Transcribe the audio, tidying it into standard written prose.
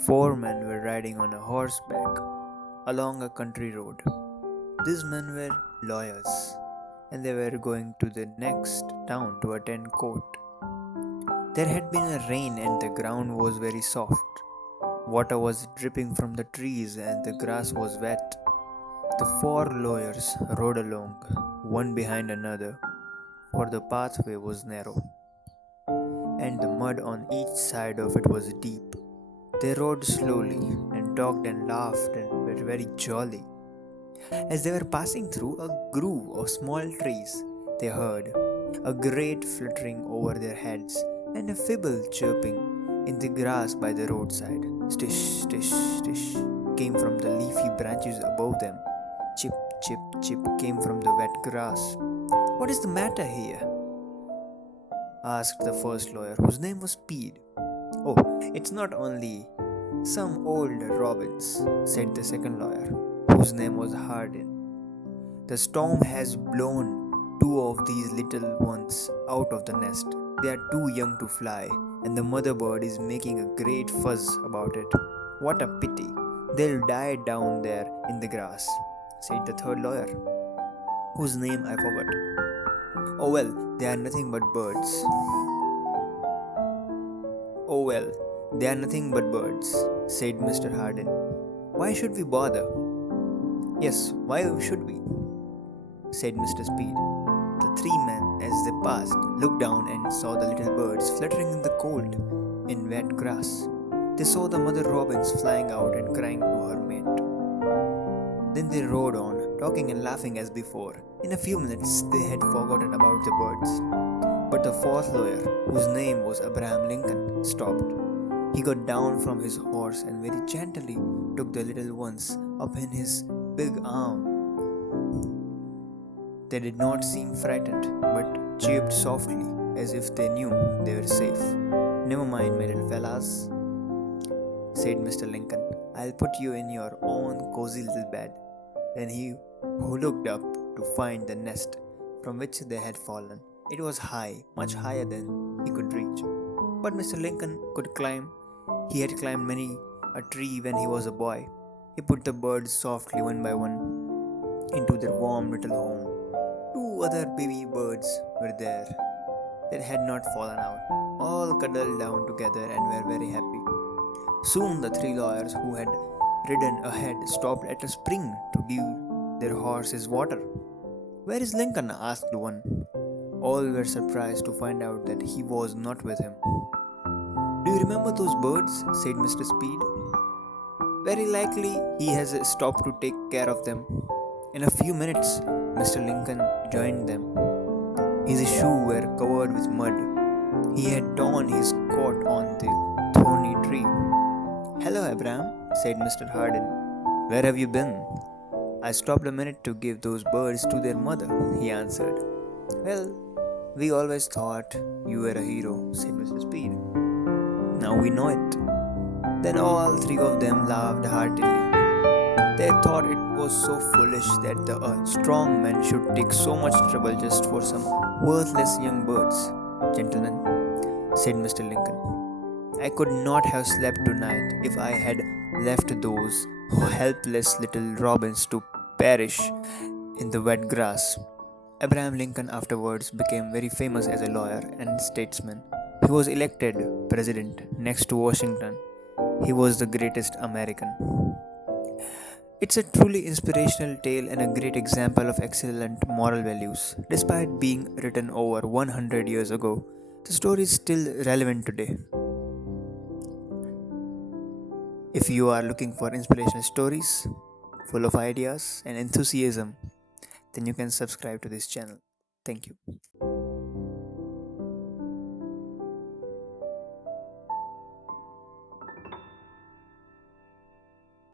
Four men were riding on a horseback along a country road. These men were lawyers and they were going to the next town to attend court. There had been a rain and the ground was very soft. Water was dripping from the trees and the grass was wet. The four lawyers rode along, one behind another, for the pathway was narrow, and the mud on each side of it was deep. They rode slowly and talked and laughed and were very jolly. As they were passing through a grove of small trees, they heard a great fluttering over their heads and a fibble chirping in the grass by the roadside. Stish, stish, stish came from the leafy branches above them. Chip, chip, chip came from the wet grass. What is the matter here? Asked the first lawyer, whose name was Speed. Oh, it's not only some old robins, said the second lawyer, whose name was Hardin. The storm has blown two of these little ones out of the nest. They are too young to fly, and the mother bird is making a great fuss about it. What a pity! They'll die down there in the grass, said the third lawyer, whose name I forgot. Oh well, they are nothing but birds. Oh well, they are nothing but birds, said Mr. Hardin. Why should we bother? Yes, why should we? Said Mr. Speed. The three men, as they passed, looked down and saw the little birds fluttering in the cold, in wet grass. They saw the mother robins flying out and crying to her mate. Then they rode on, talking and laughing as before. In a few minutes, they had forgotten about the birds. But the fourth lawyer, whose name was Abraham Lincoln, stopped. He got down from his horse and very gently took the little ones up in his big arm. They did not seem frightened, but chirped softly as if they knew they were safe. Never mind, my little fellas, said Mr. Lincoln. I'll put you in your own cozy little bed. Then he looked up to find the nest from which they had fallen. It was high, much higher than he could reach. But Mr. Lincoln could climb. He had climbed many a tree when he was a boy. He put the birds softly one by one into their warm little home. Two other baby birds were there that had not fallen out, all cuddled down together and were very happy. Soon the three lawyers who had ridden ahead stopped at a spring to give their horses water. Where is Lincoln? Asked one. All were surprised to find out that he was not with him. Do you remember those birds? Said Mr. Speed. Very likely he has stopped to take care of them. In a few minutes, Mr. Lincoln joined them. His shoes were covered with mud. He had torn his coat on the thorny tree. Hello, Abraham, said Mr. Hardin. Where have you been? I stopped a minute to give those birds to their mother, he answered. Well, we always thought you were a hero, said Mr. Speed. Now we know it. Then all three of them laughed heartily. They thought it was so foolish that the strong men should take so much trouble just for some worthless young birds. Gentlemen, said Mr. Lincoln, I could not have slept tonight if I had left those helpless little robins to perish in the wet grass. Abraham Lincoln afterwards became very famous as a lawyer and statesman. He was elected president next to Washington. He was the greatest American. It's a truly inspirational tale and a great example of excellent moral values. Despite being written over 100 years ago, the story is still relevant today. If you are looking for inspirational stories full of ideas and enthusiasm, then you can subscribe to this channel. Thank you.